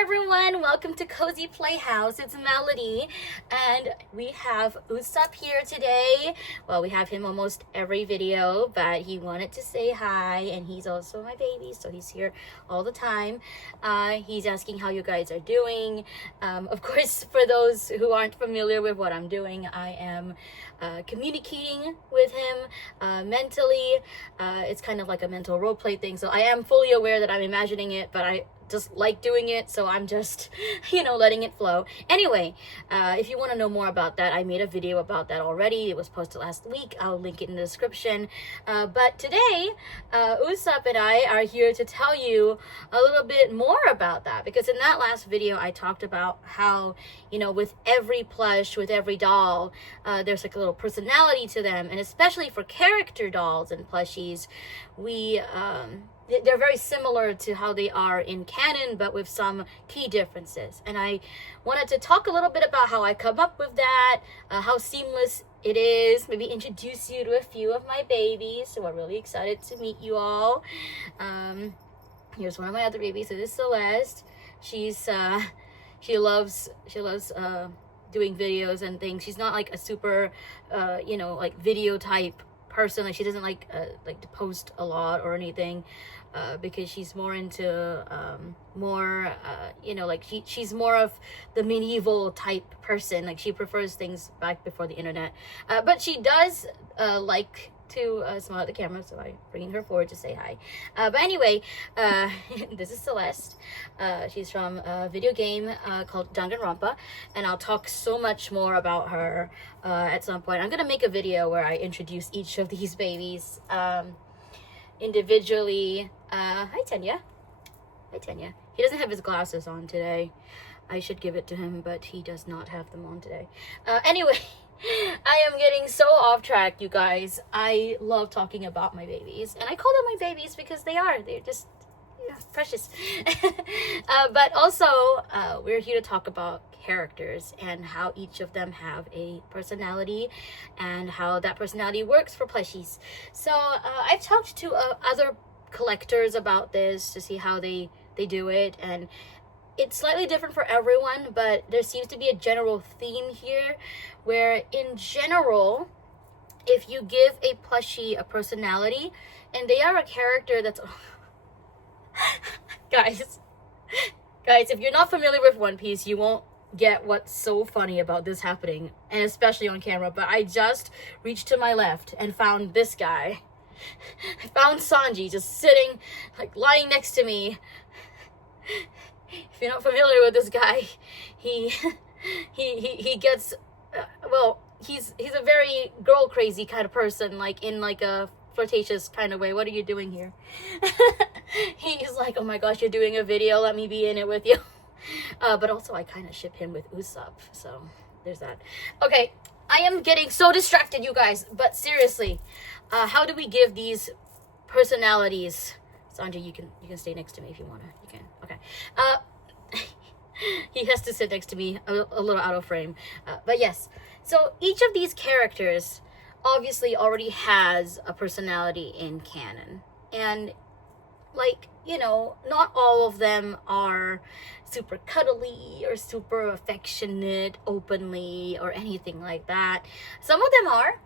everyone, welcome to Cozy Playhouse. It's Melody and we have Usopp here today. Well, we have him almost every video, but he wanted to say hi, and he's also my baby, so he's here all the time. He's asking how you guys are doing. Of course, for those who aren't familiar with what I'm doing, I am communicating with him mentally. It's kind of like a mental role play thing, so I am fully aware that I'm imagining it, but I just like doing it, so I'm just letting it flow. Anyway, if you want to know more about that, I made a video about that already. It was posted last week. I'll link it in the description. But today Usopp and I are here to tell you a little bit more about that, because in that last video I talked about how with every plush, with every doll, there's like a little personality to them, and especially for character dolls and plushies, they're very similar to how they are in Canon, but with some key differences. And I wanted to talk a little bit about how I come up with that, how seamless it is, maybe introduce you to a few of my babies. So I'm really excited to meet you all. Here's one of my other babies. So this is Celeste. She loves doing videos and things. She's not like a super like video type person. Like, she doesn't like to post a lot or anything, because she's more into she's more of the medieval type person. Like, she prefers things back before the internet, but she does like to smile at the camera, so I'm bringing her forward to say hi. But anyway, this is Celeste. She's from a video game called Danganronpa, and I'll talk so much more about her at some point. I'm gonna make a video where I introduce each of these babies individually. Hi Tenya. Hi Tenya. He doesn't have his glasses on today. I should give it to him, but he does not have them on today. Anyway, I am getting so off track, you guys. I love talking about my babies, and I call them my babies because they're just precious. But also, we're here to talk about characters and how each of them have a personality and how that personality works for plushies. So I've talked to other collectors about this to see how they do it, and it's slightly different for everyone, but there seems to be a general theme here where, in general, if you give a plushie a personality and they are a character that's guys, if you're not familiar with One Piece, you won't get what's so funny about this happening, and especially on camera. But I just reached to my left and found this guy. I found Sanji just sitting, like, lying next to me. If you're not familiar with this guy, he gets he's a very girl crazy kind of person, like in like a flirtatious kind of way. What are you doing here? He's like, oh my gosh, you're doing a video, let me be in it with you. But also I kind of ship him with Usopp, so there's that. Okay, I am getting so distracted, you guys, but seriously, how do we give these personalities? Sanjay, you can stay next to me if you want to. You can. Okay. He has to sit next to me, a little out of frame. But yes. So each of these characters obviously already has a personality in canon. And, like, not all of them are super cuddly or super affectionate openly or anything like that. Some of them are.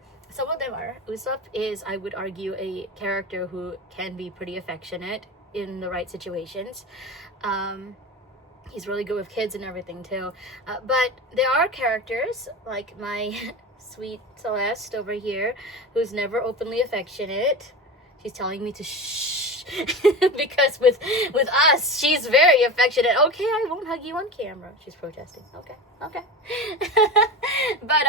Usopp is, I would argue, a character who can be pretty affectionate in the right situations. He's really good with kids and everything too. But there are characters like my sweet Celeste over here, who's never openly affectionate. She's telling me to shh because with us, she's very affectionate. Okay, I won't hug you on camera. She's protesting. Okay. But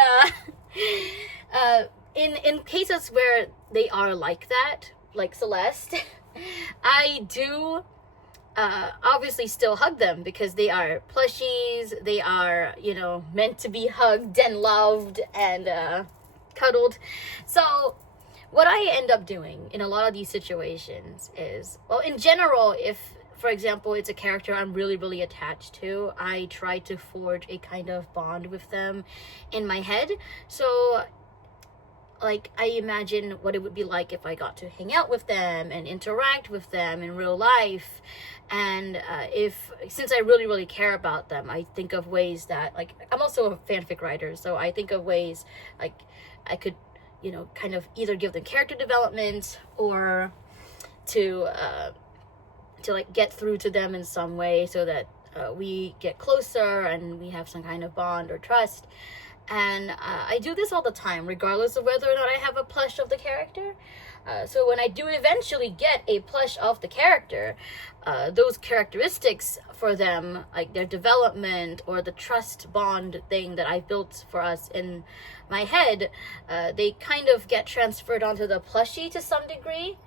in cases where they are like that, like Celeste, I do obviously still hug them because they are plushies. They are, meant to be hugged and loved and cuddled. So what I end up doing in a lot of these situations is, well, in general, if, for example, it's a character I'm really, really attached to, I try to forge a kind of bond with them in my head. So like I imagine what it would be like if I got to hang out with them and interact with them in real life. And since I really care about them, I think of ways that, like, I'm also a fanfic writer, so I think of ways like I could, you know, kind of either give them character development or to like get through to them in some way so that we get closer and we have some kind of bond or trust. And I do this all the time, regardless of whether or not I have a plush of the character. So when I do eventually get a plush of the character, those characteristics for them, like their development or the trust bond thing that I built for us in my head, they kind of get transferred onto the plushie to some degree.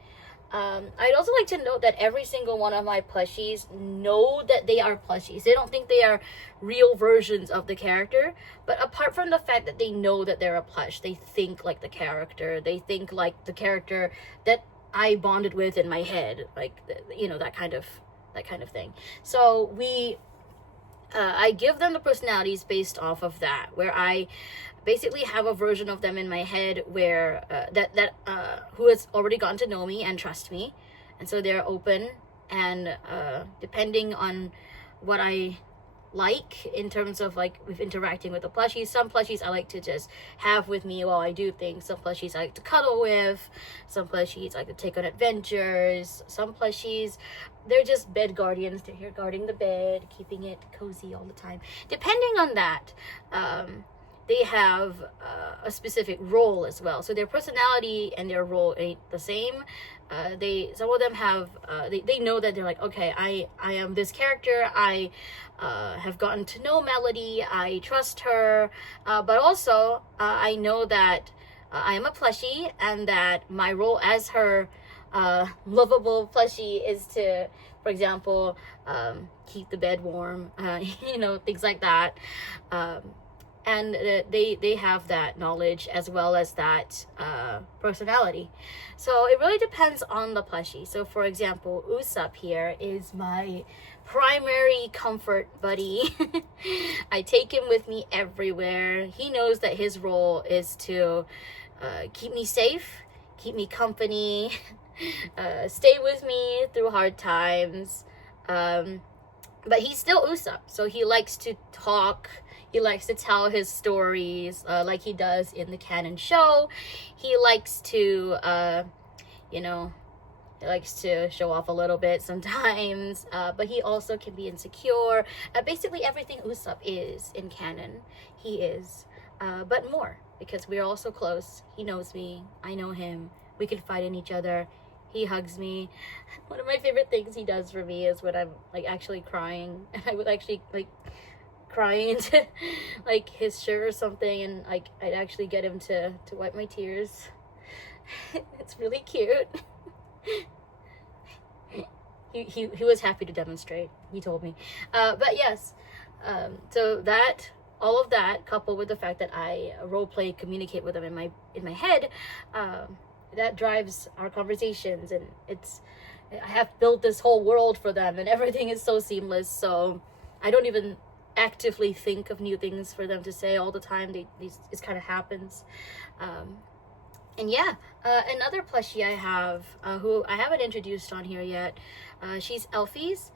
I'd also like to note that every single one of my plushies know that they are plushies. They don't think they are real versions of the character, but apart from the fact that they know that they're a plush, they think like the character. They think like the character that I bonded with in my head, like, you know, that kind of thing. So I give them the personalities based off of that, where I basically have a version of them in my head where who has already gotten to know me and trust me, and so they're open, and depending on what I like in terms of like with interacting with the plushies, some plushies I like to just have with me while I do things, some plushies I like to cuddle with, some plushies I like to take on adventures, some plushies they're just bed guardians. They're here guarding the bed, keeping it cozy all the time. Depending on that, they have a specific role as well. So their personality and their role ain't the same. Some of them have they know that they're like, okay, I am this character. I have gotten to know Melody. I trust her, but also I know that I am a plushie, and that my role as her lovable plushie is to, for example, keep the bed warm, you know, things like that. And they have that knowledge as well as that personality. So it really depends on the plushie. So for example, Usopp here is my primary comfort buddy. I take him with me everywhere. He knows that his role is to keep me safe, keep me company, stay with me through hard times. But he's still Usopp, so he likes to talk. He likes to tell his stories like he does in the Canon show. He likes to, you know, he likes to show off a little bit sometimes. But he also can be insecure. Basically everything Usopp is in Canon, he is. But more, because we're all so close. He knows me, I know him. We can fight in each other. He hugs me. One of my favorite things he does for me is when I'm like actually crying, and I would actually like crying into like his shirt or something, and like I'd actually get him to wipe my tears. It's really cute. He was happy to demonstrate, he told me. But yes, so that all of that coupled with the fact that I role play, communicate with them in my head, that drives our conversations, and I have built this whole world for them, and everything is so seamless, so I don't even actively think of new things for them to say all the time. It kind of happens. And yeah, another plushie I have, who I haven't introduced on here yet, she's Elfie's.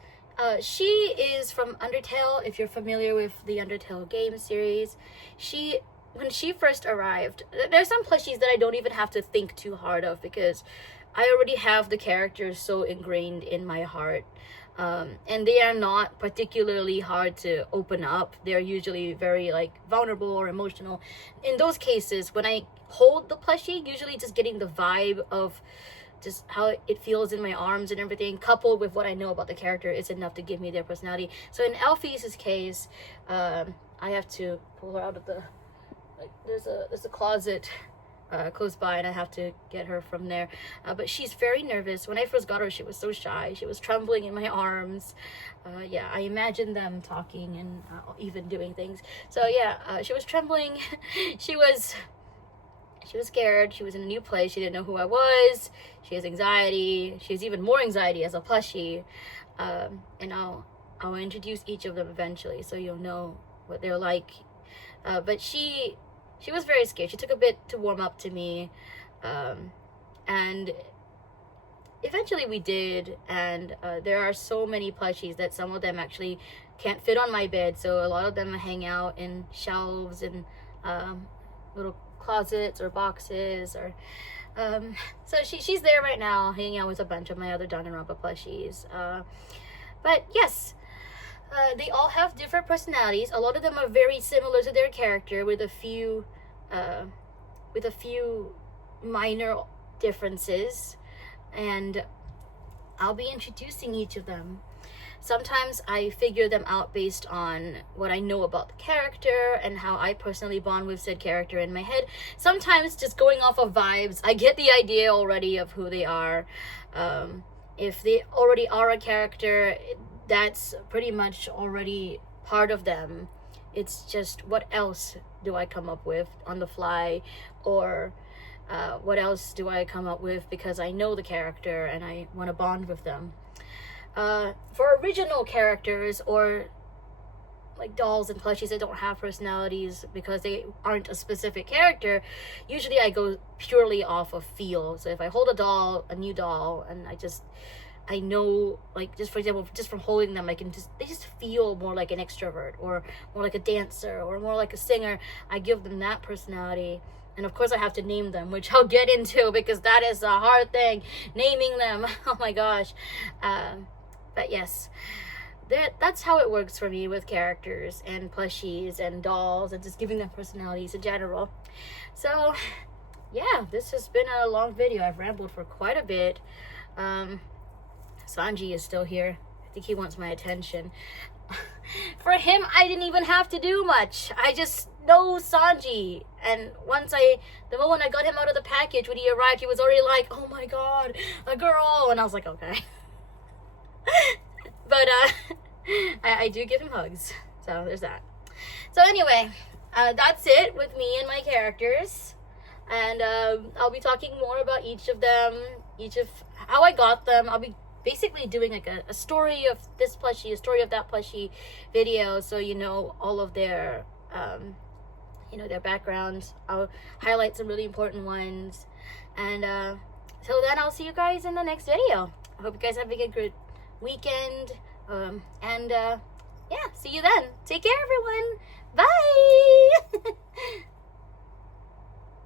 She is from Undertale, if you're familiar with the Undertale game series. When she first arrived, there's some plushies that I don't even have to think too hard of, because I already have the characters so ingrained in my heart. And they are not particularly hard to open up. They're usually very like vulnerable or emotional. In those cases, when I hold the plushie, usually just getting the vibe of just how it feels in my arms and everything, coupled with what I know about the character, is enough to give me their personality. So in Elfie's case, I have to pull her out of the, like, there's a closet close by, and I have to get her from there. But she's very nervous. When I first got her, she was so shy. She was trembling in my arms. Yeah, I imagine them talking and even doing things. So yeah, she was trembling. She was scared. She was in a new place. She didn't know who I was. She has anxiety. She has even more anxiety as a plushie. And I'll introduce each of them eventually, so you'll know what they're like. But she she was very scared. She took a bit to warm up to me, and eventually we did. And there are so many plushies that some of them actually can't fit on my bed, so a lot of them hang out in shelves and little closets or boxes, or so she's there right now hanging out with a bunch of my other Danganronpa plushies. But yes, they all have different personalities. A lot of them are very similar to their character, with a few minor differences, and I'll be introducing each of them. Sometimes I figure them out based on what I know about the character and how I personally bond with said character in my head. Sometimes just going off of vibes, I get the idea already of who they are. If they already are a character, that's pretty much already part of them. It's just, what else do I come up with on the fly, or what else do I come up with because I know the character and I want to bond with them. For original characters, or like dolls and plushies that don't have personalities because they aren't a specific character, usually I go purely off of feel. So if I hold a new doll, and I know, like, just for example, just from holding them, they just feel more like an extrovert, or more like a dancer, or more like a singer. I give them that personality. And of course I have to name them, which I'll get into, because that is a hard thing, naming them. Oh my gosh. But yes, that's how it works for me with characters and plushies and dolls, and just giving them personalities in general. So yeah, this has been a long video. I've rambled for quite a bit. Sanji is still here. I think he wants my attention. For him, I didn't even have to do much. I just know Sanji. And the moment I got him out of the package, when he arrived, he was already like, oh my god, a girl. And I was like, okay. But I do give him hugs, so there's that. So anyway, that's it with me and my characters, and I'll be talking more about each of them, each of how I got them. I'll be basically doing like a story of this plushie, a story of that plushie video, so you know all of their their backgrounds. I'll highlight some really important ones, and till then, I'll see you guys in the next video. I hope you guys have a good weekend, and yeah, see you then. Take care, everyone. Bye.